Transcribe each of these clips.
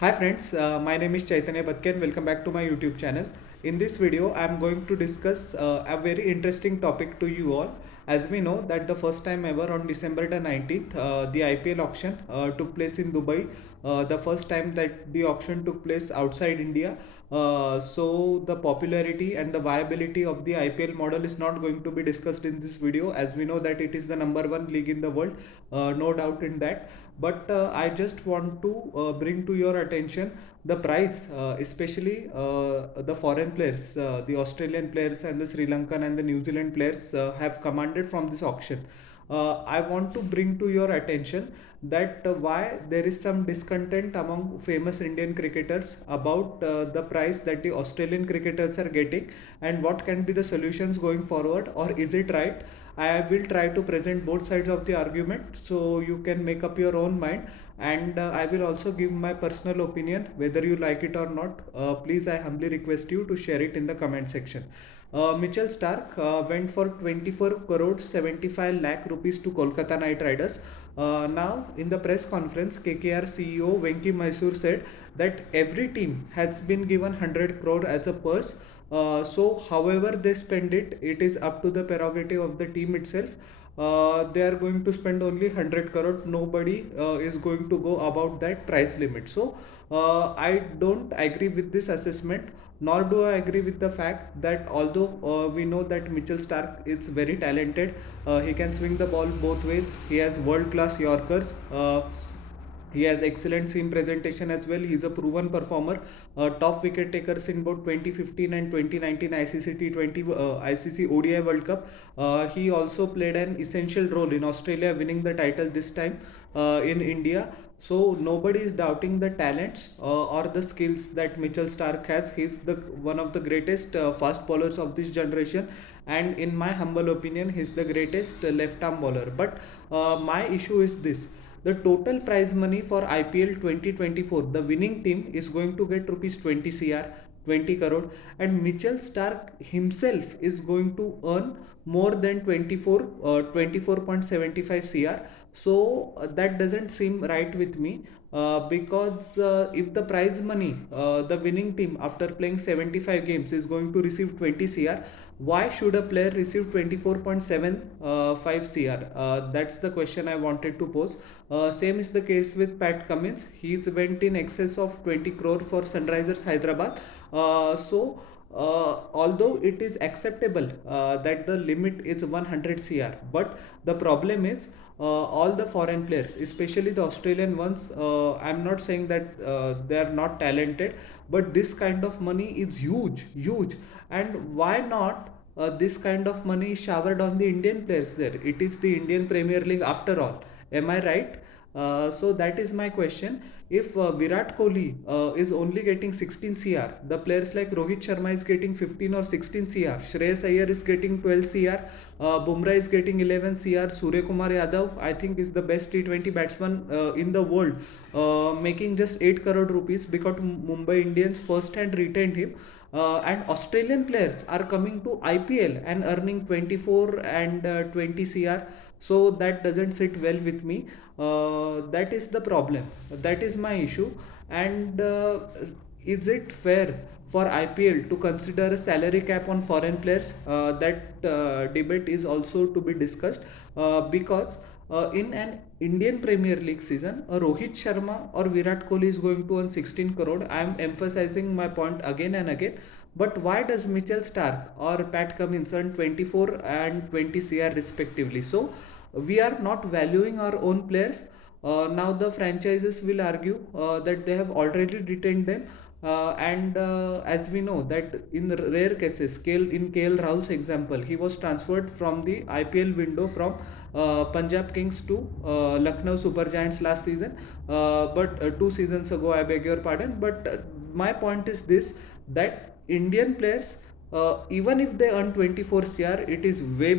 Hi friends, my name is Chaitanya Bhatke and welcome back to my YouTube channel. In this video, I am going to discuss a very interesting topic to you all. As we know that the first time ever on December the 19th, the IPL auction took place in Dubai. The first time that the auction took place outside India. So the popularity and the viability of the IPL model is not going to be discussed in this video, as we know that it is the number one league in the world, no doubt in that. But I just want to bring to your attention the price, especially the foreign players, the Australian players and the Sri Lankan and the New Zealand players have commanded from this auction. I want to bring to your attention that why there is some discontent among famous Indian cricketers about the price that the Australian cricketers are getting, and what can be the solutions going forward, or is it right? I will try to present both sides of the argument so you can make up your own mind, and I will also give my personal opinion whether you like it or not. Please, I humbly request you to share it in the comment section. Mitchell Stark went for 24 crore 75 lakh rupees to Kolkata Knight Riders. Now, in the press conference, KKR CEO Venki Mysore said that every team has been given 100 crore as a purse. So, however they spend it, it is up to the prerogative of the team itself. They are going to spend only 100 crore. Nobody is going to go about that price limit. So, I don't agree with this assessment, nor do I agree with the fact that although we know that Mitchell Stark is very talented, he can swing the ball both ways. He has world class Yorkers. He has excellent seam presentation as well. He's a proven performer. Top wicket takers in both 2015 and 2019 ICC T20 ICC ODI World Cup. He also played an essential role in Australia winning the title this time in India. So nobody is doubting the talents or the skills that Mitchell Stark has. He's the one of the greatest fast bowlers of this generation, and in my humble opinion, he's the greatest left arm bowler. But my issue is this: the total prize money for IPL 2024, the winning team is going to get rupees 20 cr, 20 crore, and Mitchell Stark himself is going to earn more than 24.75 cr. So that doesn't seem right with me, because if the prize money, the winning team after playing 75 games is going to receive 20 cr, why should a player receive 24.75 cr? That's the question I wanted to pose. Same is the case with Pat Cummins. He's went in excess of 20 crore for Sunrisers Hyderabad. Although it is acceptable that the limit is 100 cr, but the problem is all the foreign players, especially the Australian ones, I'm not saying that they are not talented, but this kind of money is huge, huge. And why not this kind of money is showered on the Indian players there? It is the Indian Premier League after all. Am I right? So that is my question. If Virat Kohli is only getting 16 CR, the players like Rohit Sharma is getting 15 or 16 CR, Shreyas Iyer is getting 12 CR, Bumrah is getting 11 CR, Surya Kumar Yadav, I think, is the best T20 batsman in the world, making just 8 crore rupees because Mumbai Indians first hand retained him. And Australian players are coming to IPL and earning 24 and 20 CR. So that doesn't sit well with me. That is the problem. That is my issue. And is it fair for IPL to consider a salary cap on foreign players? That debate is also to be discussed, because in an Indian Premier League season, a Rohit Sharma or Virat Kohli is going to earn 16 crore. I am emphasizing my point again and again. But why does Mitchell Stark or Pat Cummins earn 24 and 20 CR respectively? So we are not valuing our own players. Now the franchises will argue that they have already retained them, and as we know that in rare cases, in KL Rahul's example, he was transferred from the IPL window from Punjab Kings to Lucknow Super Giants last season, but 2 seasons ago, I beg your pardon. But my point is this: that Indian players, even if they earn 24 cr, it is way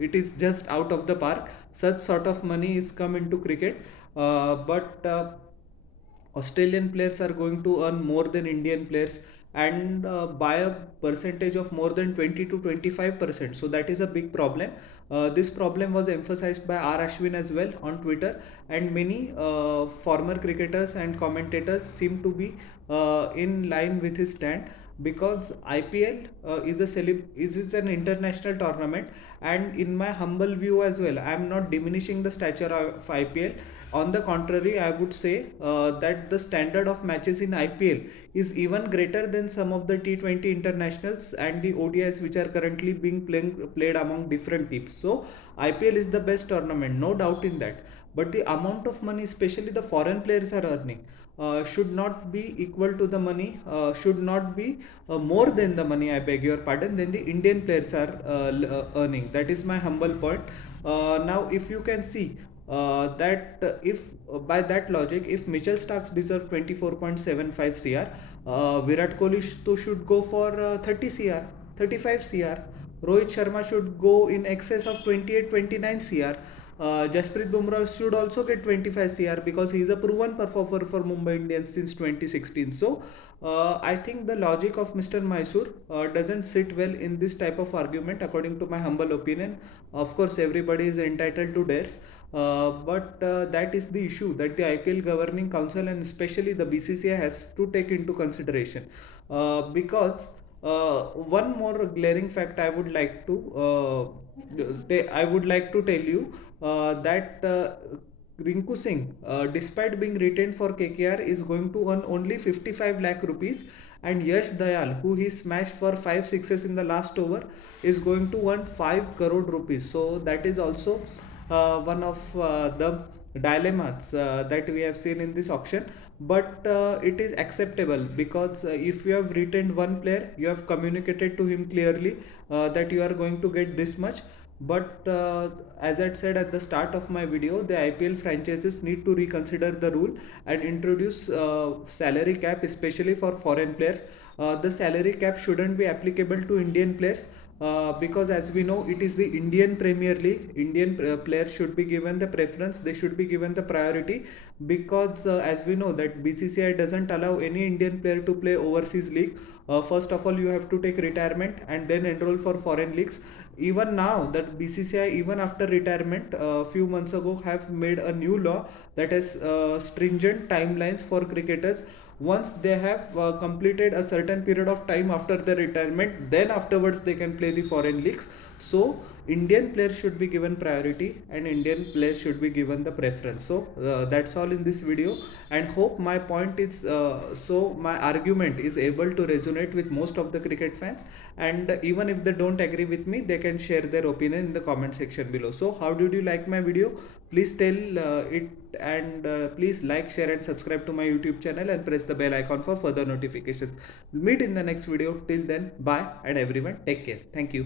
it is just out of the park. Such sort of money is come into cricket, but Australian players are going to earn more than Indian players, and by a percentage of more than 20 to 25%. So that is a big problem. This problem was emphasized by R. Ashwin as well on Twitter, and many former cricketers and commentators seem to be in line with his stand, because IPL is an international tournament, and in my humble view as well, I am not diminishing the stature of IPL. On the contrary, I would say that the standard of matches in IPL is even greater than some of the T20 internationals and the ODIs which are currently being played among different teams. So IPL is the best tournament, no doubt in that. But the amount of money, especially the foreign players are earning, should not be equal to the money, should not be more than the money, I beg your pardon, than the Indian players are earning. That is my humble point. Now, if you can see, that if by that logic, if Mitchell Starks deserve 24.75 cr, Virat Kohli should go for 30 cr, 35 cr. Rohit Sharma should go in excess of 28-29 cr. Jasprit Bumrah should also get 25 cr, because he is a proven performer for Mumbai Indians since 2016. So I think the logic of Mr. Mysore doesn't sit well in this type of argument, according to my humble opinion. Of course, everybody is entitled to theirs, but that is the issue that the IPL governing council and especially the BCCI has to take into consideration, because one more glaring fact I would like to tell you, that Rinku Singh, despite being retained for KKR, is going to earn only 55 lakh rupees, and Yash Dayal, who he smashed for 5 sixes in the last over, is going to earn 5 crore rupees. So that is also one of the dilemmas that we have seen in this auction. But it is acceptable, because if you have retained one player, you have communicated to him clearly that you are going to get this much. But as I said at the start of my video, the IPL franchises need to reconsider the rule and introduce salary cap, especially for foreign players. The salary cap shouldn't be applicable to Indian players, because as we know, it is the Indian Premier League. Indian players should be given the preference, they should be given the priority, because as we know that BCCI doesn't allow any Indian player to play overseas league. First of all, you have to take retirement and then enroll for foreign leagues. Even now that BCCI, even after retirement, a few months ago, have made a new law that has stringent timelines for cricketers. Once they have completed a certain period of time after their retirement, then afterwards they can play the foreign leagues. So Indian players should be given priority and Indian players should be given the preference. So that's all in this video, and hope my point is my argument is able to resonate with most of the cricket fans, and even if they don't agree with me, they can share their opinion in the comment section below. So how did you like my video? Please tell it, and please like, share and subscribe to my YouTube channel and press the bell icon for further notifications. We'll meet in the next video. Till then, bye, and everyone take care. Thank you.